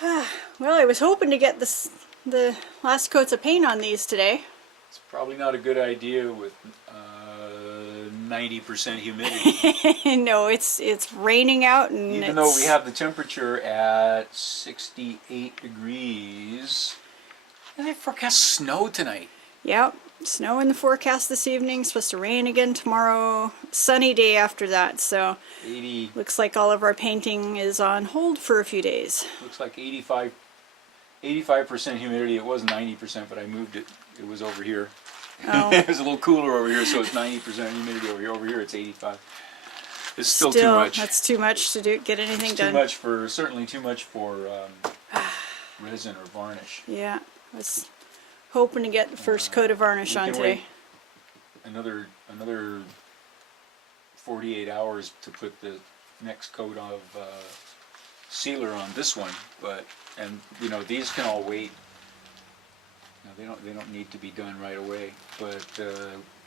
Well, I was hoping to get the last coats of paint on these today. It's probably not a good idea with 90% humidity. No, it's raining out, and Even though we have the temperature at 68 degrees, and they forecast snow tonight. Yep, snow in the forecast this evening. Supposed to rain again tomorrow. Sunny day after that. So 80. looks like all of our painting is on hold for a few days. Looks like 85% humidity. It was 90%, but I moved it. It was over here. Oh. It was a little cooler over here, so it's 90% humidity over here. Over here, it's 85. It's still too much. That's too much to get anything It's done. certainly too much for resin or varnish. Yeah, I was hoping to get the first coat of varnish on today. Another 48 hours to put the next coat of sealer on this one, and you know, these can all wait. You know, they don't need to be done right away, but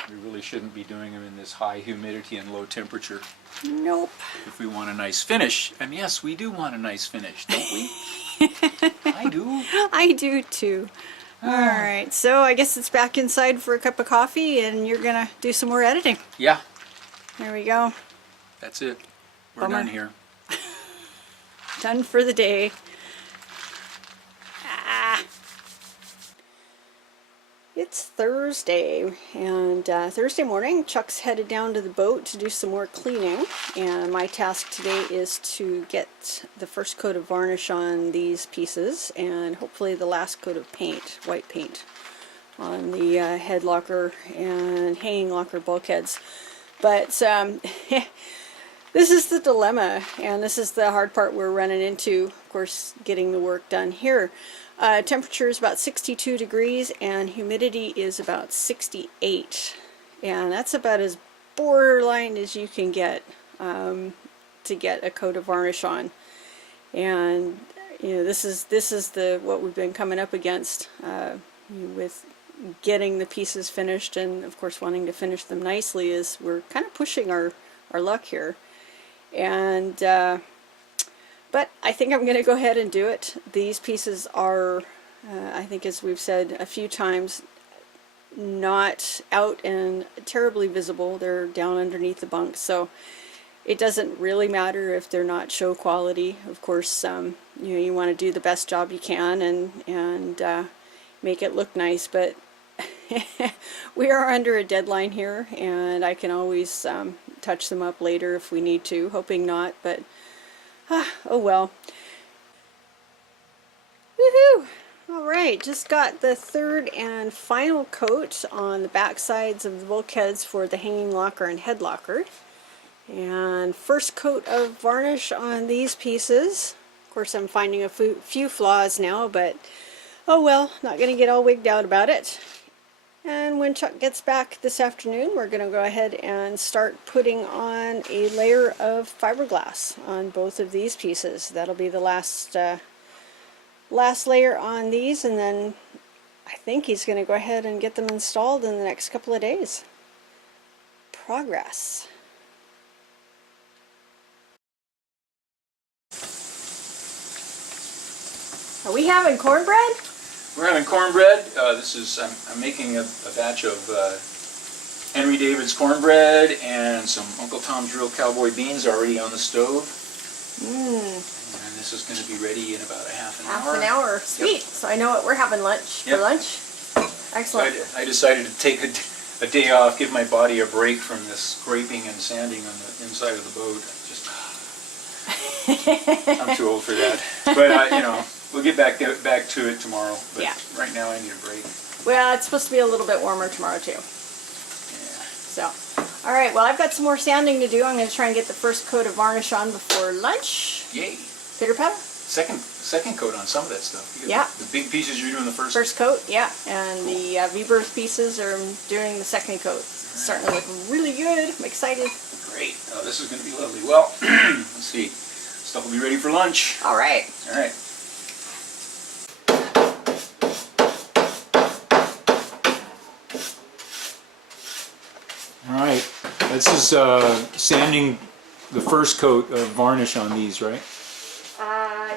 we really shouldn't be doing them in this high humidity and low temperature. Nope. If we want a nice finish, and yes, we do want a nice finish, don't we? I do. I do too. Alright, so I guess it's back inside for a cup of coffee, and you're gonna do some more editing. Yeah. There we go. That's it. We're Bummer. done here. Done for the day. It's Thursday, and Thursday morning Chuck's headed down to the boat to do some more cleaning, and my task today is to get the first coat of varnish on these pieces and hopefully the last coat of paint, white paint, on the head locker and hanging locker bulkheads. But this is the dilemma, and this is the hard part we're running into, of course, getting the work done here. Temperature is about 62 degrees and humidity is about 68, and that's about as borderline as you can get to get a coat of varnish on. And you know, this is what we've been coming up against with getting the pieces finished, and of course wanting to finish them nicely. Is we're kind of pushing our luck here, and but I think I'm going to go ahead and do it. These pieces are, I think as we've said a few times, not out and terribly visible. They're down underneath the bunk, so it doesn't really matter if they're not show quality. Of course, you know, you want to do the best job you can and make it look nice, but we are under a deadline here, and I can always touch them up later if we need to, hoping not, but oh well. Woohoo! Alright, just got the third and final coat on the back sides of the bulkheads for the hanging locker and head locker. And first coat of varnish on these pieces. Of course, I'm finding a few flaws now, but oh well, not going to get all wigged out about it. And when Chuck gets back this afternoon, we're going to go ahead and start putting on a layer of fiberglass on both of these pieces. That'll be the last layer on these, and then I think he's going to go ahead and get them installed in the next couple of days. Progress. Are we having cornbread? We're having cornbread. I'm making a batch of Henry David's cornbread and some Uncle Tom's Real Cowboy beans already on the stove. And this is going to be ready in about a half an hour. Half an hour. Sweet. Yep. So I know what we're having for lunch. Excellent. So I decided to take a day off, give my body a break from this scraping and sanding on the inside of the boat. I'm too old for that. But you know, we'll get back to it tomorrow. But yeah. Right now I need a break. Well, it's supposed to be a little bit warmer tomorrow too. Yeah. So, all right. Well, I've got some more sanding to do. I'm going to try and get the first coat of varnish on before lunch. Yay! Pitter patter. Second coat on some of that stuff. Yeah. The big pieces you're doing the first. First coat, yeah. And the V-berth pieces are doing the second coat. It's starting to look really good. I'm excited. Great. Oh, this is going to be lovely. Well, let's see. Stuff will be ready for lunch. All right. All right. All right. This is sanding the first coat of varnish on these, right?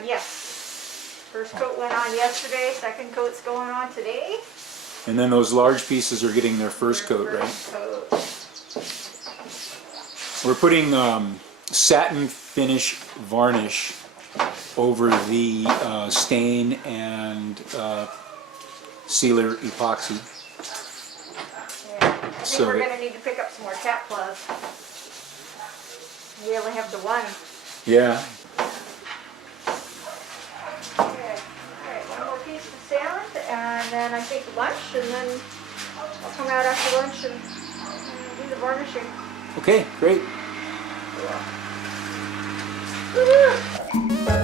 Yes. First coat went on yesterday, second coat's going on today. And then those large pieces are getting their first coat, right? First coat. We're putting satin finish varnish over the stain and sealer epoxy. Yeah. I think So we're that- going to need to pick up some more cat claws. We only have the one. Yeah. Okay. Alright, one more piece of sand, and then I think lunch, and then I'll come out after lunch and do the varnishing. Okay, great. Woo-hoo!